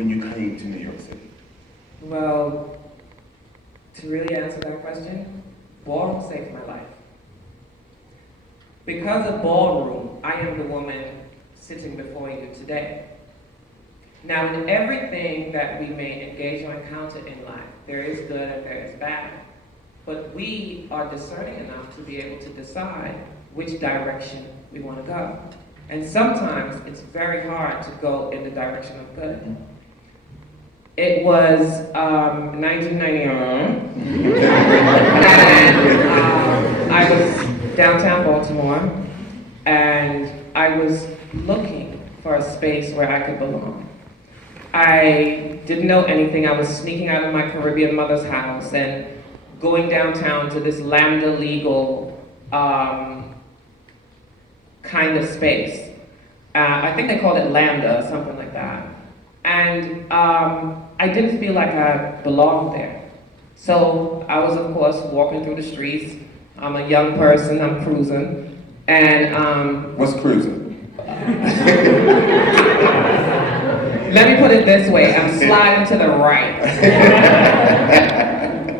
when you came to New York City? Well, to really answer that question, ballroom saved my life. Because of ballroom, I am the woman sitting before you today. Now, in everything that we may engage or encounter in life, there is good and there is bad. But we are discerning enough to be able to decide which direction we want to go. And sometimes it's very hard to go in the direction of good. It was 1999, and I was downtown Baltimore, and I was looking for a space where I could belong. I didn't know anything. I was sneaking out of my Caribbean mother's house and going downtown to this Lambda legal kind of space. I think they called it Lambda or something like that. And I didn't feel like I belonged there. So I was, of course, walking through the streets. I'm a young person, I'm cruising. And What's cruising? let me put it this way, I'm sliding to the right.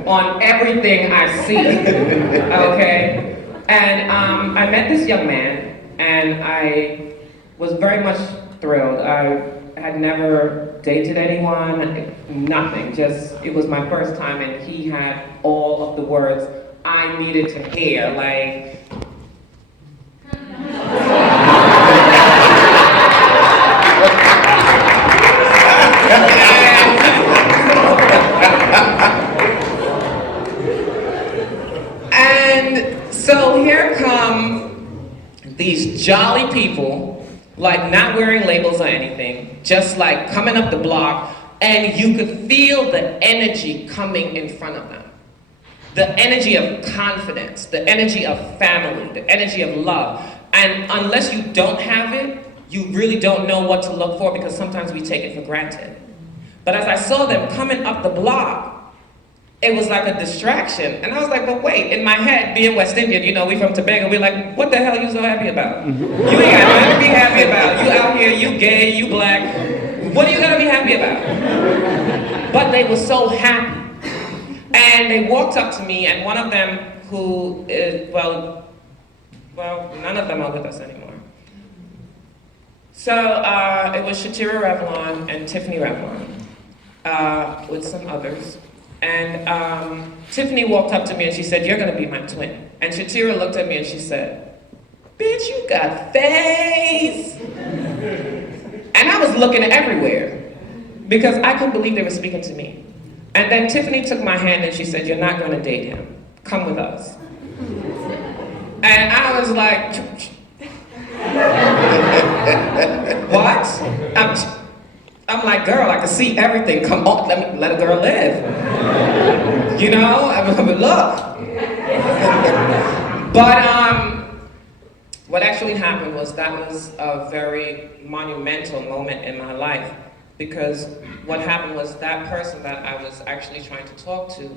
On everything I see, okay? And I met this young man, and I was very much thrilled. I had never dated anyone, nothing, just, it was my first time, and he had all of the words I needed to hear, like, and so here come these jolly people, like not wearing labels or anything, just like coming up the block, and you could feel the energy coming in front of them. The energy of confidence, the energy of family, the energy of love. And unless you don't have it, you really don't know what to look for, because sometimes we take it for granted. But as I saw them coming up the block, it was like a distraction. And I was like, but wait, in my head, being West Indian, you know, we from Tobago, we're like, what the hell are you so happy about? You ain't got nothing to be happy about. You out here, you gay, you black. What are you gonna be happy about? But they were so happy. And they walked up to me, and one of them who is, well, none of them are with us anymore. So it was Shatira Revlon and Tiffany Revlon, with some others. And Tiffany walked up to me and she said, "You're gonna be my twin." And Shatira looked at me and she said, "Bitch, you got face." And I was looking everywhere because I couldn't believe they were speaking to me. And then Tiffany took my hand and she said, "You're not gonna date him. Come with us." And I was like, what? I'm like, girl, I can see everything. Come on, let a girl live. You know, I mean, look. But what actually happened was that was a very monumental moment in my life, because what happened was that person that I was actually trying to talk to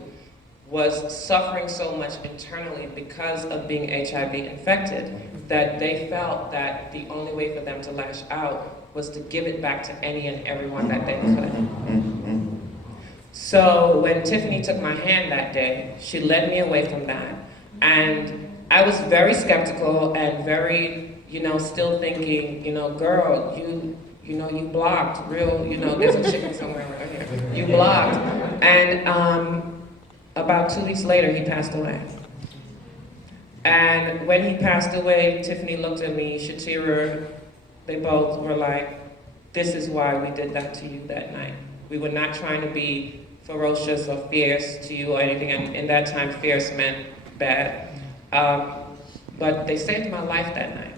was suffering so much internally because of being HIV infected that they felt that the only way for them to lash out was to give it back to any and everyone that they could. So when Tiffany took my hand that day, she led me away from that. And I was very skeptical and very, you know, still thinking, you know, girl, you blocked, real, you know, there's a chicken somewhere right here. You blocked. And about 2 weeks later, he passed away. And when he passed away, Tiffany looked at me, Shatira, they both were like, "This is why we did that to you that night. We were not trying to be ferocious or fierce to you or anything." And in that time, fierce meant bad. But they saved my life that night.